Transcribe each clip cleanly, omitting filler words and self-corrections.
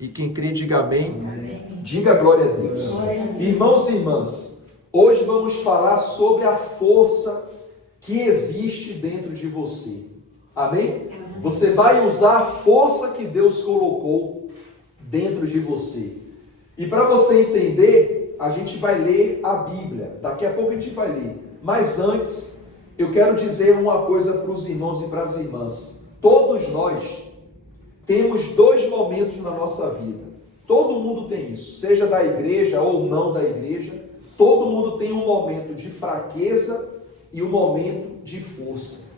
E quem crê, diga amém. Diga glória a Deus. Irmãos e irmãs, hoje vamos falar sobre a força que existe dentro de você. Amém? Você vai usar a força que Deus colocou dentro de você. E para você entender, a gente vai ler a Bíblia. Daqui a pouco a gente vai ler. Mas antes, eu quero dizer uma coisa para os irmãos e para as irmãs. Todos nós temos dois momentos na nossa vida. Todo mundo tem isso. Seja da igreja ou não da igreja. Todo mundo tem um momento de fraqueza e um momento de força.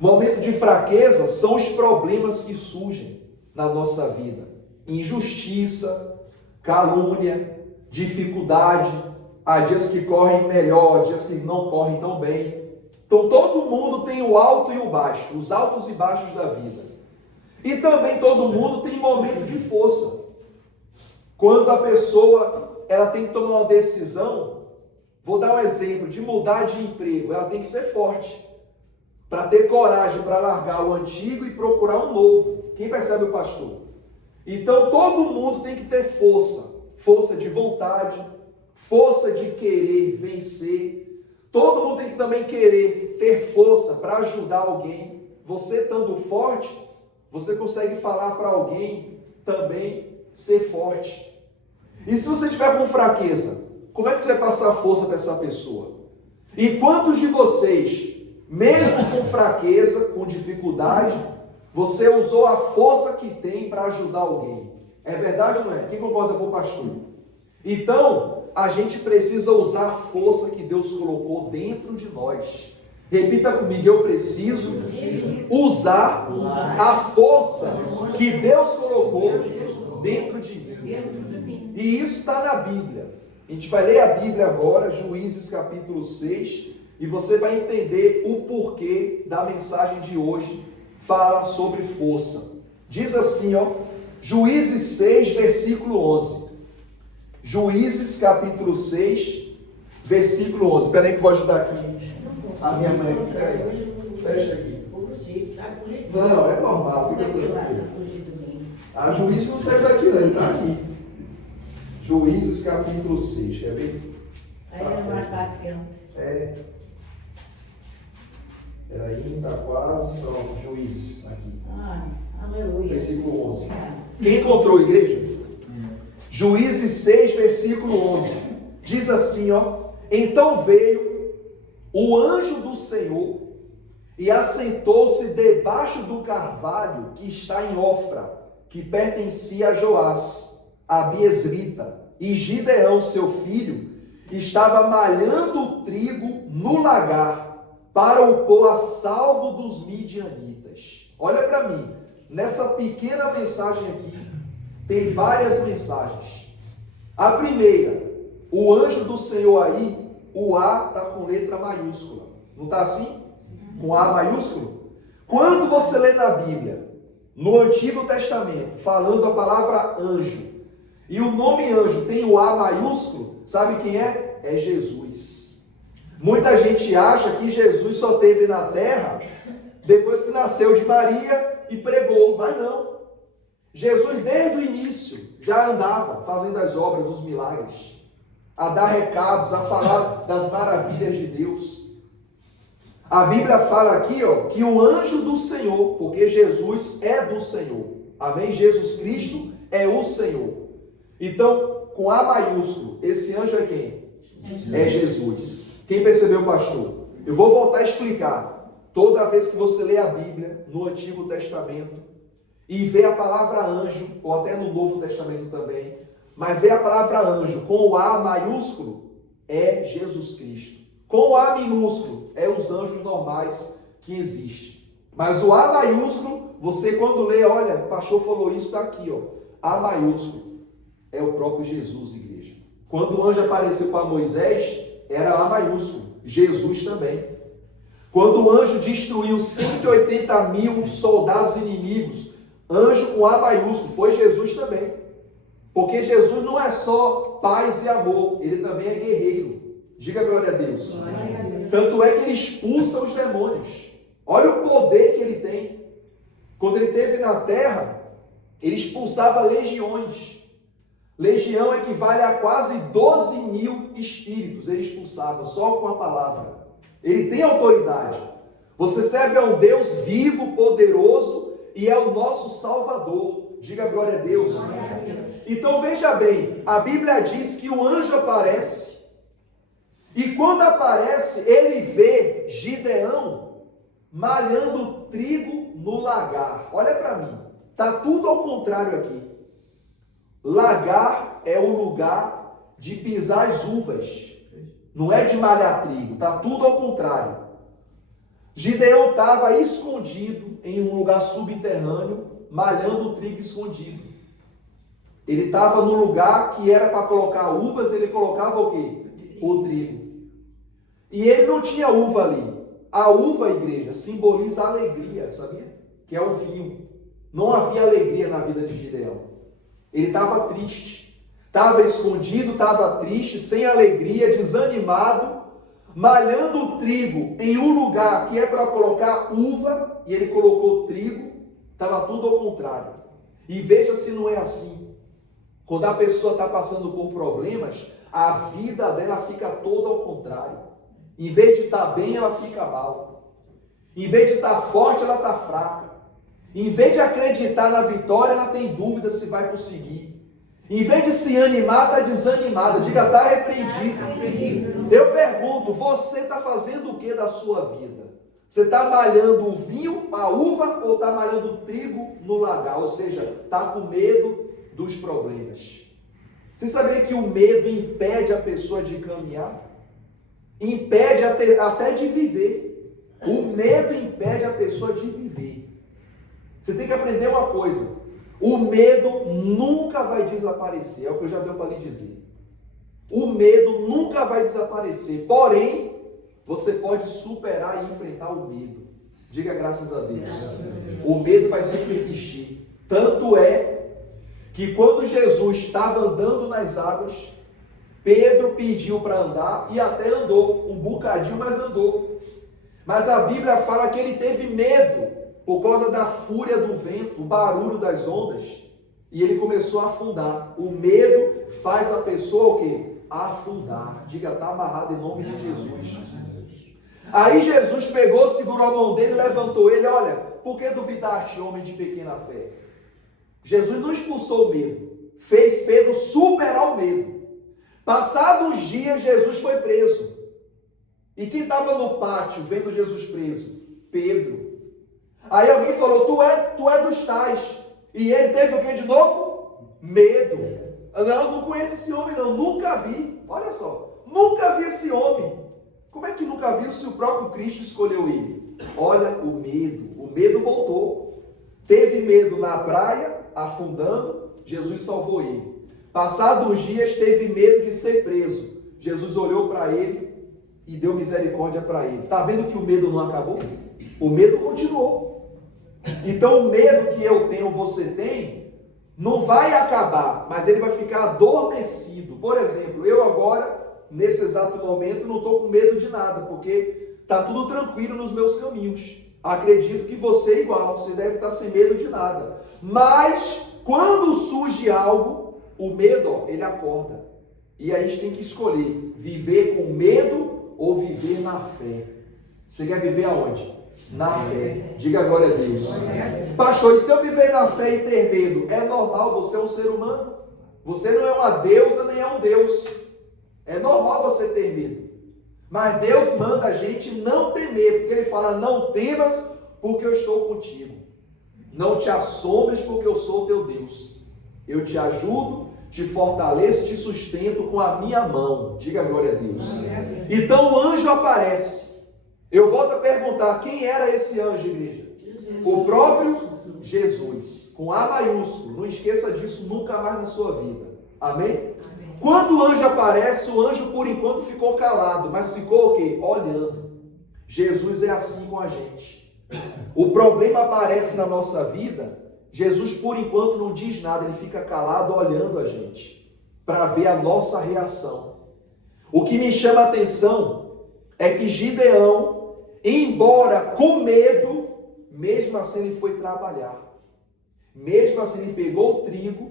O momento de fraqueza são os problemas que surgem na nossa vida. Injustiça, calúnia, dificuldade. Há dias que correm melhor, há dias que não correm tão bem. Então todo mundo tem o alto e o baixo, os altos e baixos da vida. E também todo mundo tem momento de força. Quando a pessoa ela tem que tomar uma decisão, vou dar um exemplo, de mudar de emprego, ela tem que ser forte. Para ter coragem para largar o antigo e procurar um novo. Quem percebe o pastor? Então todo mundo tem que ter força. Força de vontade, força de querer vencer. Todo mundo tem que também querer ter força para ajudar alguém. Você estando forte, você consegue falar para alguém também ser forte. E se você estiver com fraqueza, como é que você vai passar força para essa pessoa? E quantos de vocês, mesmo com fraqueza, com dificuldade, você usou a força que tem para ajudar alguém? É verdade ou não é? Quem concorda com o pastor? Então, a gente precisa usar a força que Deus colocou dentro de nós. Repita comigo, eu preciso usar a força que Deus colocou dentro de mim. E isso está na Bíblia. A gente vai ler a Bíblia agora, Juízes capítulo 6, e você vai entender o porquê da mensagem de hoje, fala sobre força. Diz assim, ó, Juízes 6, versículo 11. Juízes capítulo 6, versículo 11. Espera aí que eu vou ajudar aqui a minha mãe. Espera aí, fecha aqui. Não, é normal, fica tranquilo. A Juízes não saiu daqui não, ele está aqui. Juízes capítulo 6, quer ver? Peraí, está quase, pronto, Juízes, aqui. Aleluia. Versículo 11. Quem encontrou, igreja? Juízes 6, versículo 11. Diz assim, ó. Então veio o anjo do Senhor e assentou-se debaixo do carvalho que está em Ofra, que pertencia a Joás, a Biesrita, e Gideão, seu filho, estava malhando o trigo no lagar para o pôr a salvo dos midianitas. Olha para mim, nessa pequena mensagem aqui, tem várias mensagens. A primeira, o anjo do Senhor aí, o A está com letra maiúscula. Não está assim? Com A maiúsculo? Quando você lê na Bíblia, no Antigo Testamento, falando a palavra anjo, e o nome anjo tem o A maiúsculo, sabe quem é? É Jesus. Muita gente acha que Jesus só esteve na terra depois que nasceu de Maria e pregou, mas não. Jesus, desde o início, já andava fazendo as obras, os milagres, a dar recados, a falar das maravilhas de Deus. A Bíblia fala aqui, ó, que o anjo do Senhor, porque Jesus é do Senhor, amém? Jesus Cristo é o Senhor. Então, com A maiúsculo, esse anjo é quem? É Jesus. Quem percebeu, pastor? Eu vou voltar a explicar. Toda vez que você lê a Bíblia, no Antigo Testamento, e vê a palavra anjo, ou até no Novo Testamento também, mas vê a palavra anjo com o A maiúsculo, é Jesus Cristo. Com o A minúsculo, é os anjos normais que existem. Mas o A maiúsculo, você quando lê, olha, o pastor falou isso, está aqui, ó. A maiúsculo é o próprio Jesus, igreja. Quando o anjo apareceu para Moisés, era A maiúsculo, Jesus também. Quando o anjo destruiu 180 mil soldados inimigos, anjo com A maiúsculo, foi Jesus também. Porque Jesus não é só paz e amor, ele também é guerreiro. Diga glória a Deus. Glória a Deus. Tanto é que ele expulsa os demônios. Olha o poder que ele tem. Quando ele esteve na terra, Ele expulsava legiões. Legião equivale a quase 12.000 espíritos. Ele expulsava só com a palavra. Ele tem autoridade. Você serve a um Deus vivo, poderoso e é o nosso Salvador. Diga glória a Deus. Glória a Deus. Então veja bem, a Bíblia diz que o anjo aparece. E quando aparece, ele vê Gideão malhando trigo no lagar. Olha para mim, está tudo ao contrário aqui. Lagar é o lugar de pisar as uvas, não é de malhar trigo, está tudo ao contrário. Gideão estava escondido em um lugar subterrâneo, malhando trigo escondido. Ele estava no lugar que era para colocar uvas, ele colocava o quê? O trigo. E ele não tinha uva ali. A uva, igreja, simboliza a alegria, sabia? Que é o vinho. Não havia alegria na vida de Gideão. Ele estava triste. Estava escondido, estava triste, sem alegria, desanimado, malhando o trigo em um lugar que é para colocar uva, e ele colocou trigo. Estava tudo ao contrário. E veja se não é assim. Quando a pessoa está passando por problemas, a vida dela fica toda ao contrário. Em vez de estar bem, ela fica mal. Em vez de estar forte, ela está fraca. Em vez de acreditar na vitória, ela tem dúvida se vai conseguir. Em vez de se animar, está desanimada. Diga, está repreendido. Eu pergunto, você está fazendo o que da sua vida? Você está malhando o vinho, a uva, ou está malhando o trigo no lagar? Ou seja, está com medo dos problemas. Você sabia que o medo impede a pessoa de caminhar? Impede até de viver. O medo impede a pessoa de viver. Você tem que aprender uma coisa. O medo nunca vai desaparecer. É o que eu já deu para lhe dizer. O medo nunca vai desaparecer. Porém, você pode superar e enfrentar o medo. Diga graças a Deus. O medo vai sempre existir. Tanto é que quando Jesus estava andando nas águas, Pedro pediu para andar e até andou, um bocadinho, mas andou. Mas a Bíblia fala que ele teve medo por causa da fúria do vento, o barulho das ondas, e ele começou a afundar. O medo faz a pessoa o quê? Afundar. Diga, está amarrado em nome de Jesus. Aí Jesus pegou, segurou a mão dele, levantou ele, olha, por que duvidaste, homem de pequena fé? Jesus não expulsou o medo, fez Pedro superar o medo. Passados uns dias, Jesus foi preso. E quem estava no pátio vendo Jesus preso? Pedro. Aí alguém falou, tu é dos tais. E ele teve o que de novo? Medo. Eu não conheço esse homem não, nunca vi. Olha só, nunca vi esse homem. Como é que nunca viu se o próprio Cristo escolheu ele? Olha o medo voltou. Teve medo na praia, afundando, Jesus salvou ele. Passados uns dias, teve medo de ser preso. Jesus olhou para ele e deu misericórdia para ele. Está vendo que o medo não acabou? O medo continuou. Então o medo que eu tenho, você tem, não vai acabar, mas ele vai ficar adormecido. Por exemplo, eu agora, nesse exato momento, não estou com medo de nada, porque está tudo tranquilo nos meus caminhos. Acredito que você é igual, você deve estar sem medo de nada. Mas, quando surge algo, o medo, ele acorda. E aí a gente tem que escolher, viver com medo ou viver na fé. Você quer viver aonde? Na fé. Diga glória a Deus. Pastor, e se eu viver na fé e ter medo? É normal, você é um ser humano. Você não é uma deusa, nem é um Deus. É normal você ter medo. Mas Deus manda a gente não temer, porque Ele fala, não temas, porque eu estou contigo. Não te assombres, porque eu sou teu Deus. Eu te ajudo, te fortaleço, te sustento com a minha mão. Diga glória a Deus. Então o anjo aparece. Eu volto a perguntar, quem era esse anjo, igreja? O próprio Jesus, com A maiúsculo. Não esqueça disso nunca mais na sua vida. Amém? Quando o anjo aparece, o anjo por enquanto ficou calado, mas ficou o quê? Olhando. Jesus é assim com a gente. O problema aparece na nossa vida, Jesus por enquanto não diz nada, ele fica calado olhando a gente, para ver a nossa reação. O que me chama a atenção é que Gideão, embora com medo, mesmo assim ele foi trabalhar. Mesmo assim, ele pegou o trigo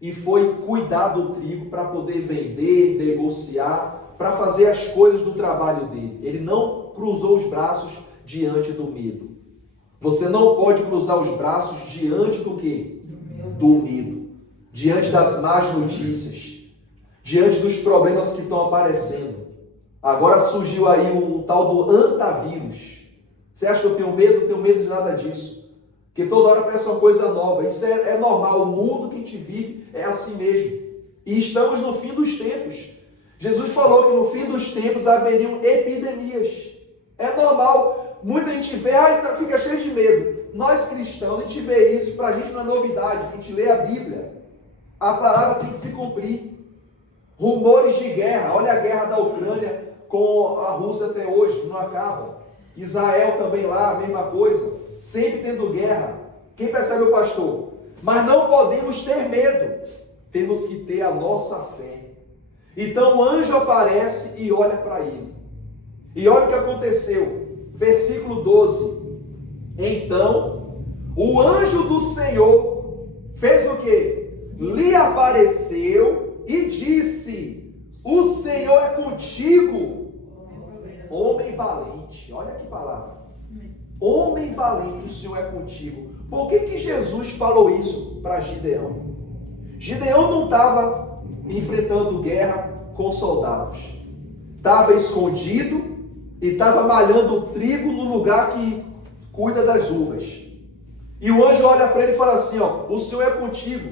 e foi cuidar do trigo para poder vender, negociar, para fazer as coisas do trabalho dele. Ele não cruzou os braços diante do medo. Você não pode cruzar os braços diante do quê? Do medo. Diante das más notícias. Diante dos problemas que estão aparecendo. Agora surgiu aí o tal do antavírus. Você acha que eu tenho medo? Não tenho medo de nada disso. Porque toda hora parece uma coisa nova. Isso é normal. O mundo que a gente vive é assim mesmo. E estamos no fim dos tempos. Jesus falou que no fim dos tempos haveriam epidemias. É normal. Muita gente vê, fica cheio de medo. Nós cristãos, a gente vê isso, para a gente não é novidade. A gente lê a Bíblia. A palavra tem que se cumprir. Rumores de guerra. Olha a guerra da Ucrânia com a Rússia até hoje. Não acaba. Israel também lá, a mesma coisa. Sempre tendo guerra. Quem percebe o pastor? Mas não podemos ter medo. Temos que ter a nossa fé. Então o anjo aparece e olha para ele. E olha o que aconteceu. Versículo 12. Então, o anjo do Senhor fez o quê? Lhe apareceu e disse: o Senhor é contigo, homem valente. Olha que palavra. Homem valente, o Senhor é contigo. Por que Jesus falou isso para Gideão? Gideão não estava enfrentando guerra com soldados. Estava escondido e estava malhando trigo no lugar que cuida das uvas. E o anjo olha para ele e fala assim, o Senhor é contigo,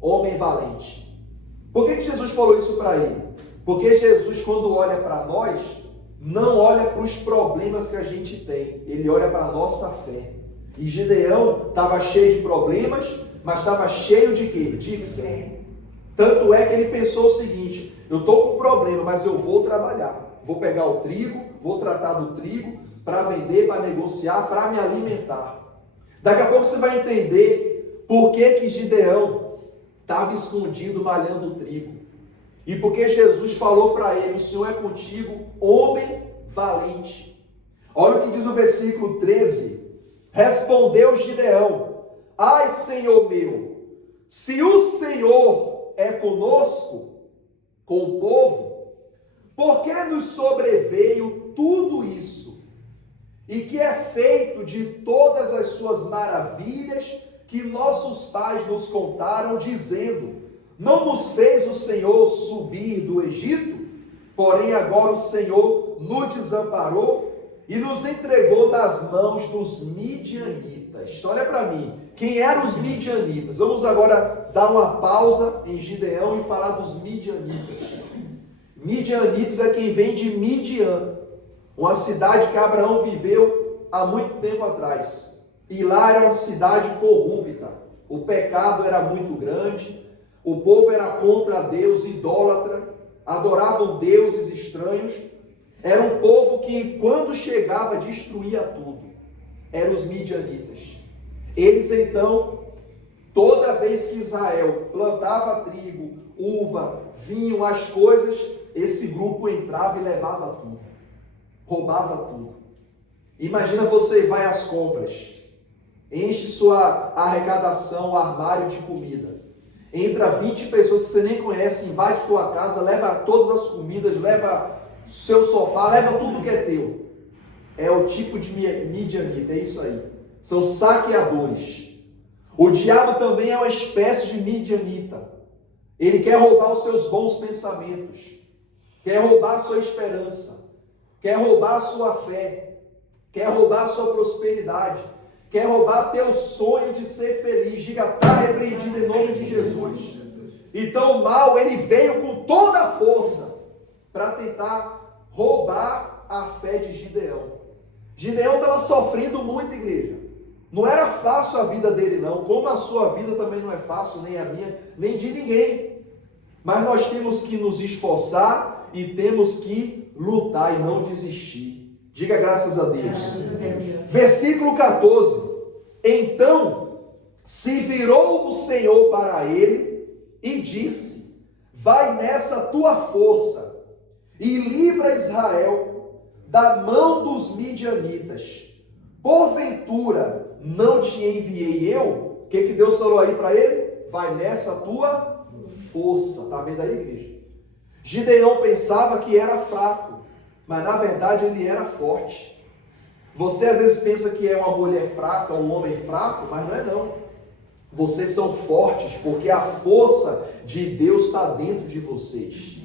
homem valente. Por que Jesus falou isso para ele? Porque Jesus, quando olha para nós, não olha para os problemas que a gente tem, ele olha para a nossa fé. E Gideão estava cheio de problemas, mas estava cheio de quê? De fé. Tanto é que ele pensou o seguinte: eu estou com problema, mas eu vou trabalhar. Vou pegar o trigo, vou tratar do trigo para vender, para negociar, para me alimentar. Daqui a pouco você vai entender por que Gideão estava escondido malhando o trigo. E porque Jesus falou para ele: o Senhor é contigo, homem valente. Olha o que diz o versículo 13. Respondeu Gideão: ai, Senhor meu, se o Senhor é conosco, com o povo, por que nos sobreveio tudo isso? E que é feito de todas as suas maravilhas que nossos pais nos contaram, dizendo: não nos fez o Senhor subir do Egito? Porém agora o Senhor nos desamparou e nos entregou nas mãos dos midianitas. Olha para mim, quem eram os midianitas? Vamos agora dar uma pausa em Gideão e falar dos midianitas. Midianitas é quem vem de Midian, uma cidade que Abraão viveu há muito tempo atrás. E lá era uma cidade corrupta. O pecado era muito grande, o povo era contra Deus, idólatra, adoravam deuses estranhos. Era um povo que, quando chegava, destruía tudo. Eram os midianitas. Eles, então, toda vez que Israel plantava trigo, uva, vinho, as coisas, esse grupo entrava e levava tudo. Roubava tudo. Imagina você vai às compras, enche sua arrecadação, armário de comida. Entra 20 pessoas que você nem conhece, invade tua casa, leva todas as comidas, leva seu sofá, leva tudo que é teu. É o tipo de midianita, é isso aí. São saqueadores. O diabo também é uma espécie de midianita. Ele quer roubar os seus bons pensamentos, quer roubar a sua esperança, quer roubar a sua fé, quer roubar a sua prosperidade, quer roubar teu sonho de ser feliz. Diga: está repreendido em nome de Jesus. Então o mal, ele veio com toda a força para tentar roubar a fé de Gideão. Gideão estava sofrendo muito, igreja. Não era fácil a vida dele, não. Como a sua vida também não é fácil, nem a minha, nem de ninguém. Mas nós temos que nos esforçar e temos que lutar e não desistir. Diga graças a Deus. Versículo 14. Então se virou o Senhor para ele e disse: vai nessa tua força e livra Israel da mão dos midianitas. Porventura não te enviei eu? O que Deus falou aí para ele? Vai nessa tua força. Está vendo aí, igreja? Gideão pensava que era fraco, mas na verdade ele era forte. Você às vezes pensa que é uma mulher fraca, um homem fraco, mas não é não. Vocês são fortes porque a força de Deus está dentro de vocês.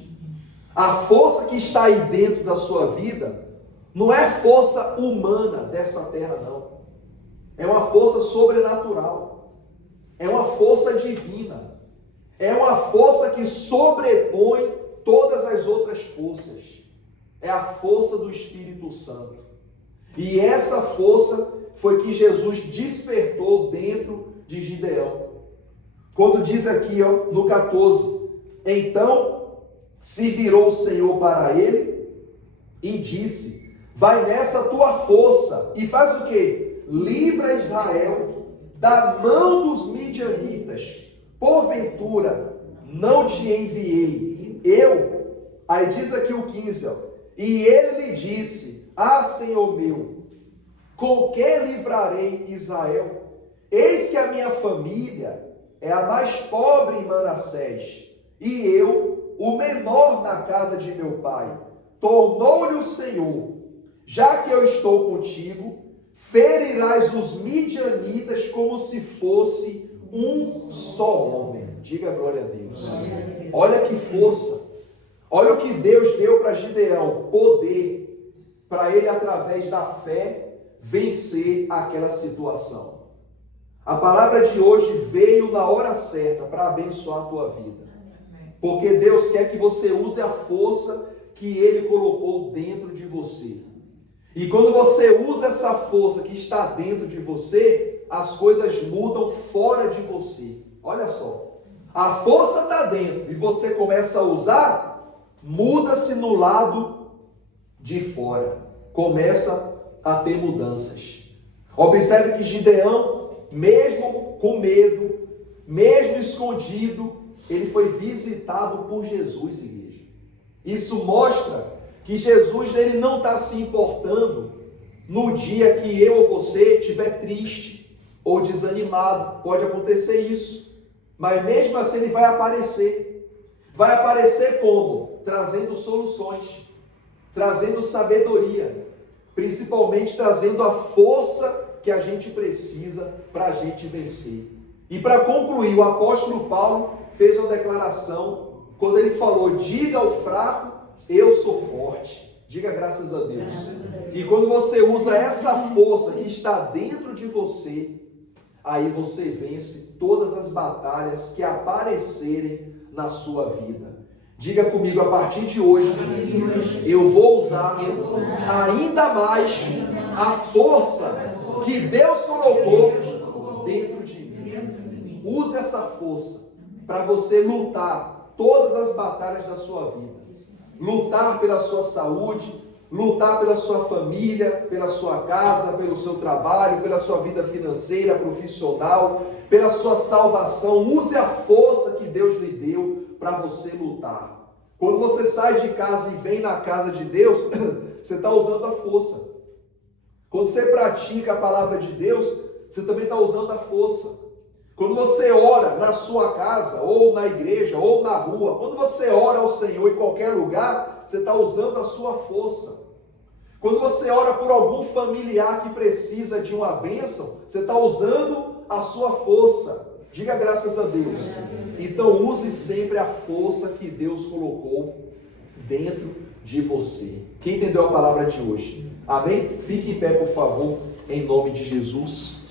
A força que está aí dentro da sua vida não é força humana dessa terra, não. É uma força sobrenatural. É uma força divina. É uma força que sobrepõe todas as outras forças. É a força do Espírito Santo. E essa força foi que Jesus despertou dentro de Gideão. Quando diz aqui, no 14, então se virou o Senhor para ele e disse: vai nessa tua força e faz o quê? Livra Israel da mão dos midianitas. Porventura não te enviei eu? Aí diz aqui o 15, e ele lhe disse: Senhor meu, com que livrarei Israel? Eis que a minha família é a mais pobre em Manassés, e eu, o menor na casa de meu pai. Tornou-lhe o Senhor: já que eu estou contigo, ferirás os midianitas como se fosse um só homem. Diga glória a Deus. Olha que força. Olha o que Deus deu para Gideão: poder, para ele, através da fé, vencer aquela situação. A palavra de hoje veio na hora certa para abençoar a tua vida. Porque Deus quer que você use a força que Ele colocou dentro de você. E quando você usa essa força que está dentro de você, as coisas mudam fora de você. Olha só. A força está dentro e você começa a usar, muda-se no lado de fora. Começa a ter mudanças. Observe que Gideão, mesmo com medo, mesmo escondido, ele foi visitado por Jesus, igreja. Isso mostra que Jesus, ele não está se importando no dia que eu ou você estiver triste ou desanimado. Pode acontecer isso. Mas mesmo assim ele vai aparecer. Vai aparecer como? Trazendo soluções, trazendo sabedoria, principalmente trazendo a força que a gente precisa para a gente vencer. E para concluir, o apóstolo Paulo fez uma declaração quando ele falou: diga ao fraco, eu sou forte. Diga graças a Deus. E quando você usa essa força que está dentro de você, aí você vence todas as batalhas que aparecerem na sua vida. Diga comigo: a partir de hoje, eu vou usar ainda mais a força que Deus colocou dentro de mim. Use essa força para você lutar todas as batalhas da sua vida. Lutar pela sua saúde, lutar pela sua família, pela sua casa, pelo seu trabalho, pela sua vida financeira, profissional, pela sua salvação. Use a força que Deus lhe deu para você lutar. Quando você sai de casa e vem na casa de Deus, você está usando a força. Quando você pratica a palavra de Deus, você também está usando a força. Quando você ora na sua casa, ou na igreja, ou na rua, quando você ora ao Senhor em qualquer lugar, você está usando a sua força. Quando você ora por algum familiar que precisa de uma bênção, você está usando a sua força. Diga graças a Deus. Então use sempre a força que Deus colocou dentro de você. Quem entendeu a palavra de hoje? Amém? Fique em pé, por favor, em nome de Jesus.